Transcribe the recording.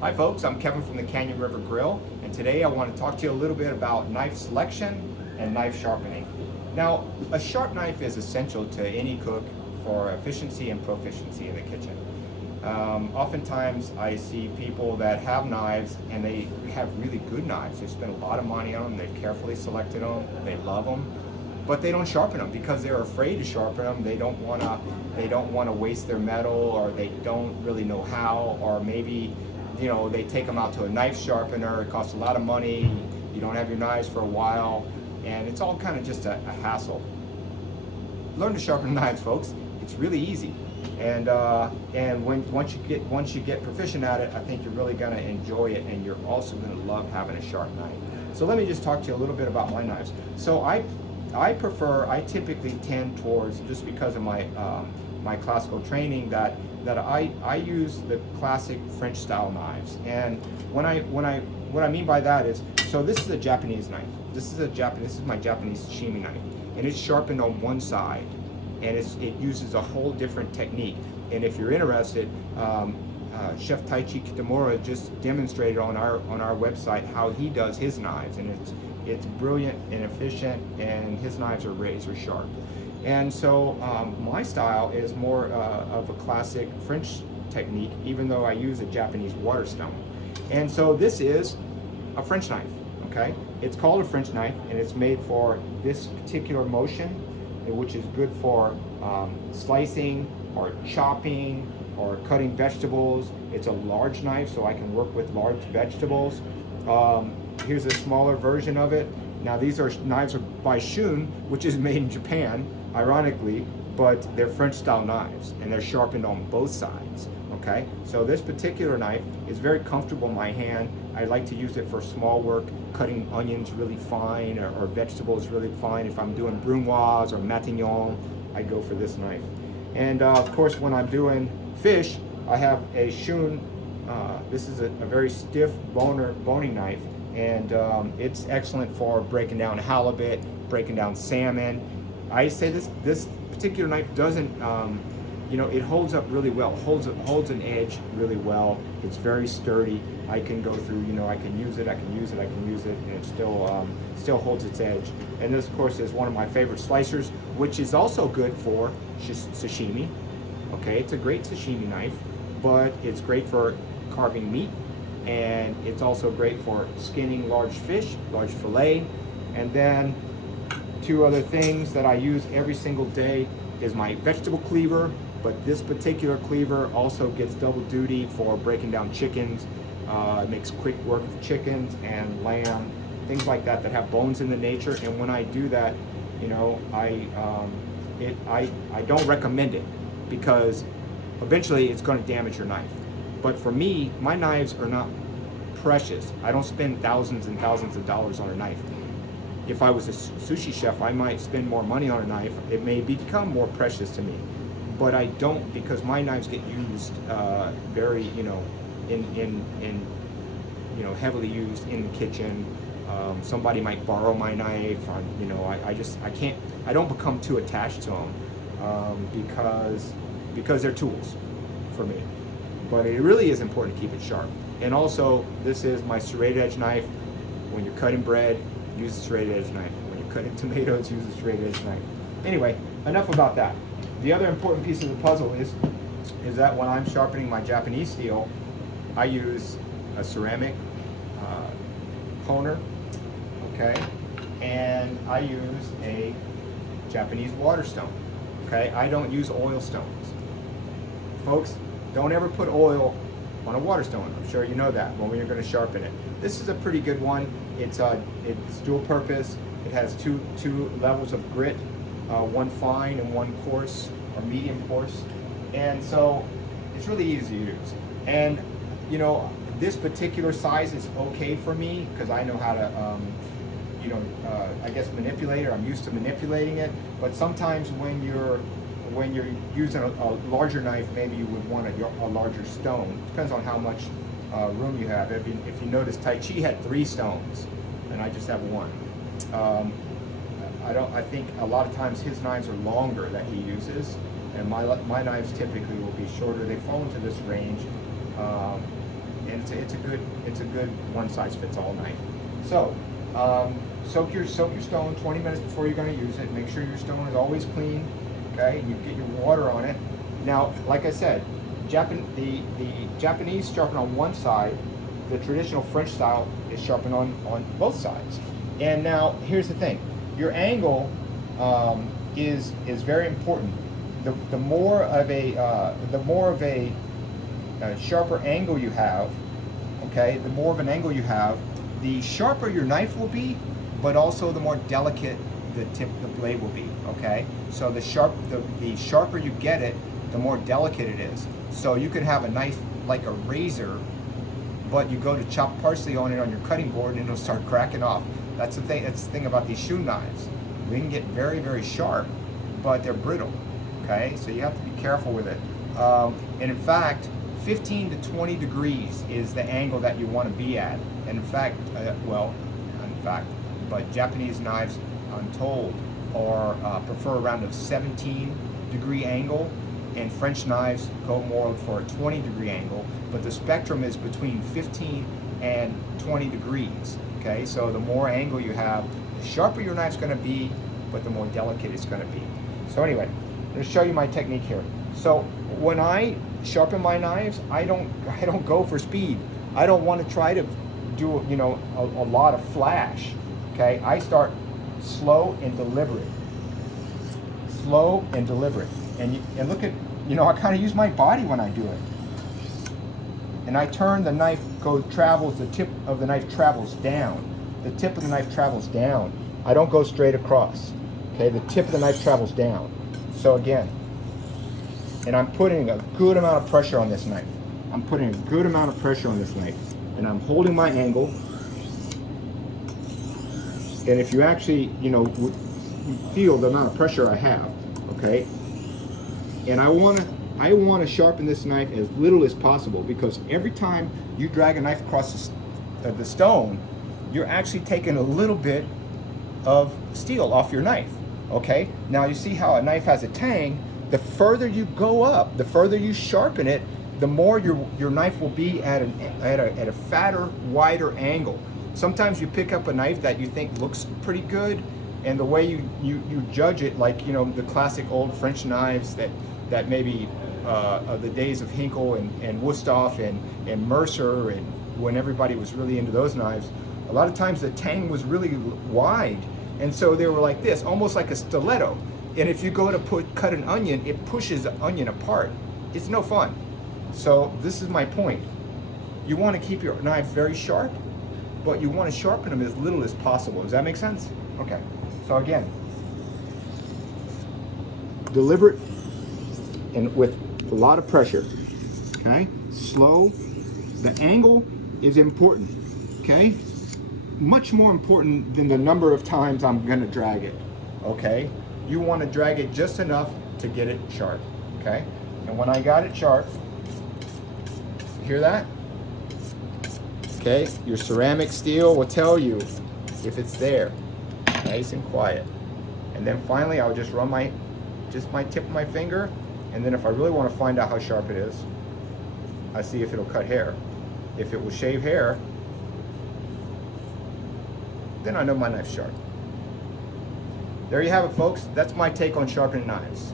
Hi folks, I'm Kevin from the Canyon River Grill, and today I want to talk to you a little bit about knife selection and knife sharpening. Now, a sharp knife is essential to any cook for efficiency and proficiency in the kitchen. Oftentimes I see people that have knives and they have really good knives. They spend a lot of money on them, they've carefully selected them, they love them, but they don't sharpen them because they're afraid to sharpen them. They don't want to waste their metal, or they don't really know how, or maybe they take them out to a knife sharpener. It costs a lot of money. You don't have your knives for a while, and it's all kind of just a hassle. Learn to sharpen knives, folks. It's really easy, and once you get proficient at it, I think you're really going to enjoy it, and you're also going to love having a sharp knife. So let me just talk to you a little bit about my knives. So I typically tend towards, just because of my my classical training, that I use the classic French style knives. And what I mean by that is, so this is a Japanese knife. This is my Japanese sashimi knife, and it's sharpened on one side, and it uses a whole different technique. And if you're interested, Chef Taichi Kitamura just demonstrated on our website how he does his knives, and it's brilliant and efficient, and his knives are razor sharp. And so my style is more of a classic French technique, even though I use a Japanese waterstone. And so this is a French knife, okay? It's called a French knife, and it's made for this particular motion, which is good for slicing or chopping or cutting vegetables. It's a large knife, so I can work with large vegetables. Here's a smaller version of it. Now these are knives by Shun, which is made in Japan, ironically, but they're French style knives, and they're sharpened on both sides, okay? So this particular knife is very comfortable in my hand. I like to use it for small work, cutting onions really fine, or vegetables really fine. If I'm doing brunoise or matignon, I go for this knife. And of course, when I'm doing fish, I have a Shun. This is a very stiff boning knife, and it's excellent for breaking down halibut, breaking down salmon. I say this particular knife doesn't, it holds up really well, holds an edge really well. It's very sturdy. I can go through, I can use it, and it still holds its edge. And this, of course, is one of my favorite slicers, which is also good for sashimi. Okay, it's a great sashimi knife, but it's great for carving meat, and it's also great for skinning large fish, large fillet. And then two other things that I use every single day is my vegetable cleaver, but this particular cleaver also gets double duty for breaking down chickens. It makes quick work of chickens and lamb, things like that have bones in the nature. And when I do that, I don't recommend it, because eventually it's going to damage your knife. But for me, my knives are not precious. I don't spend thousands and thousands of dollars on a knife. If I was a sushi chef, I might spend more money on a knife. It may become more precious to me, but I don't, because my knives get used very, heavily used in the kitchen. Somebody might borrow my knife. I don't become too attached to them because they're tools for me. But it really is important to keep it sharp. And also, this is my serrated edge knife. When you're cutting bread, use the serrated edge knife. When you're cutting tomatoes, use the serrated edge knife. Anyway, enough about that. The other important piece of the puzzle is that when I'm sharpening my Japanese steel, I use a ceramic honer, okay, and I use a Japanese waterstone, okay. I don't use oil stones, folks. Don't ever put oil on a waterstone. I'm sure you know that when you're going to sharpen it. This is a pretty good one. It's dual purpose. It has two levels of grit, one fine and one coarse or medium coarse, and so it's really easy to use. And this particular size is okay for me because I know how to I guess manipulate it. I'm used to manipulating it. But sometimes when you're using a larger knife, maybe you would want a larger stone. Depends on how much room you have. If you notice, Tai Chi had 3 stones, and I just have 1. I think a lot of times his knives are longer that he uses, and my knives typically will be shorter. They fall into this range. and it's a good one-size-fits-all knife. So soak your stone 20 minutes before you're going to use it. Make sure your stone is always clean. Okay, you get your water on it. Now, like I said, the Japanese sharpen on one side. The traditional French style is sharpened on both sides. And now here's the thing: your angle is very important. The more of a sharper angle you have, okay, the more of an angle you have, the sharper your knife will be, but also the more delicate the blade will be. Okay, so the sharper you get it, the more delicate it is. So you can have a knife like a razor, but you go to chop parsley on it on your cutting board and it'll start cracking off. That's the thing. That's the thing about these shoe knives. They can get very, very sharp, but they're brittle. Okay, so you have to be careful with it. And in fact, 15 to 20 degrees is the angle that you want to be at. And in fact, but Japanese knives, I'm told, prefer around a 17-degree angle, and French knives go more for a 20-degree angle. But the spectrum is between 15 and 20 degrees. Okay, so the more angle you have, the sharper your knife's going to be, but the more delicate it's going to be. So anyway, I'm going to show you my technique here. So when I sharpen my knives, I don't go for speed. I don't want to try to do a lot of flash. Okay, I start slow and deliberate. Slow and deliberate. And look at, I kind of use my body when I do it. And I turn the knife, the tip of the knife travels down. The tip of the knife travels down. I don't go straight across. Okay, the tip of the knife travels down. So again, and I'm putting a good amount of pressure on this knife. I'm putting a good amount of pressure on this knife. And I'm holding my angle. And if you actually, feel the amount of pressure I have, okay? And I want to sharpen this knife as little as possible, because every time you drag a knife across the stone, you're actually taking a little bit of steel off your knife. Okay, now you see how a knife has a tang. The further you go up, the further you sharpen it, the more your knife will be at a fatter, wider angle. Sometimes you pick up a knife that you think looks pretty good, and the way you judge it, like the classic old French knives that maybe of the days of Hinkle and Wusthof and Mercer, and when everybody was really into those knives, a lot of times the tang was really wide, and so they were like this, almost like a stiletto. And if you go to cut an onion, it pushes the onion apart. It's no fun. So this is my point. You want to keep your knives very sharp, but you want to sharpen them as little as possible. Does that make sense? Okay. So again, deliberate and with a lot of pressure. Okay? Slow. The angle is important. Okay? Much more important than the number of times I'm going to drag it. Okay? You want to drag it just enough to get it sharp. Okay? And when I got it sharp, hear that? Okay? Your ceramic steel will tell you if it's there. Nice and quiet. And then finally I'll just run my tip of my finger, and then if I really want to find out how sharp it is, I see if it'll cut hair. If it will shave hair, then I know my knife's sharp. There you have it, folks. That's my take on sharpening knives.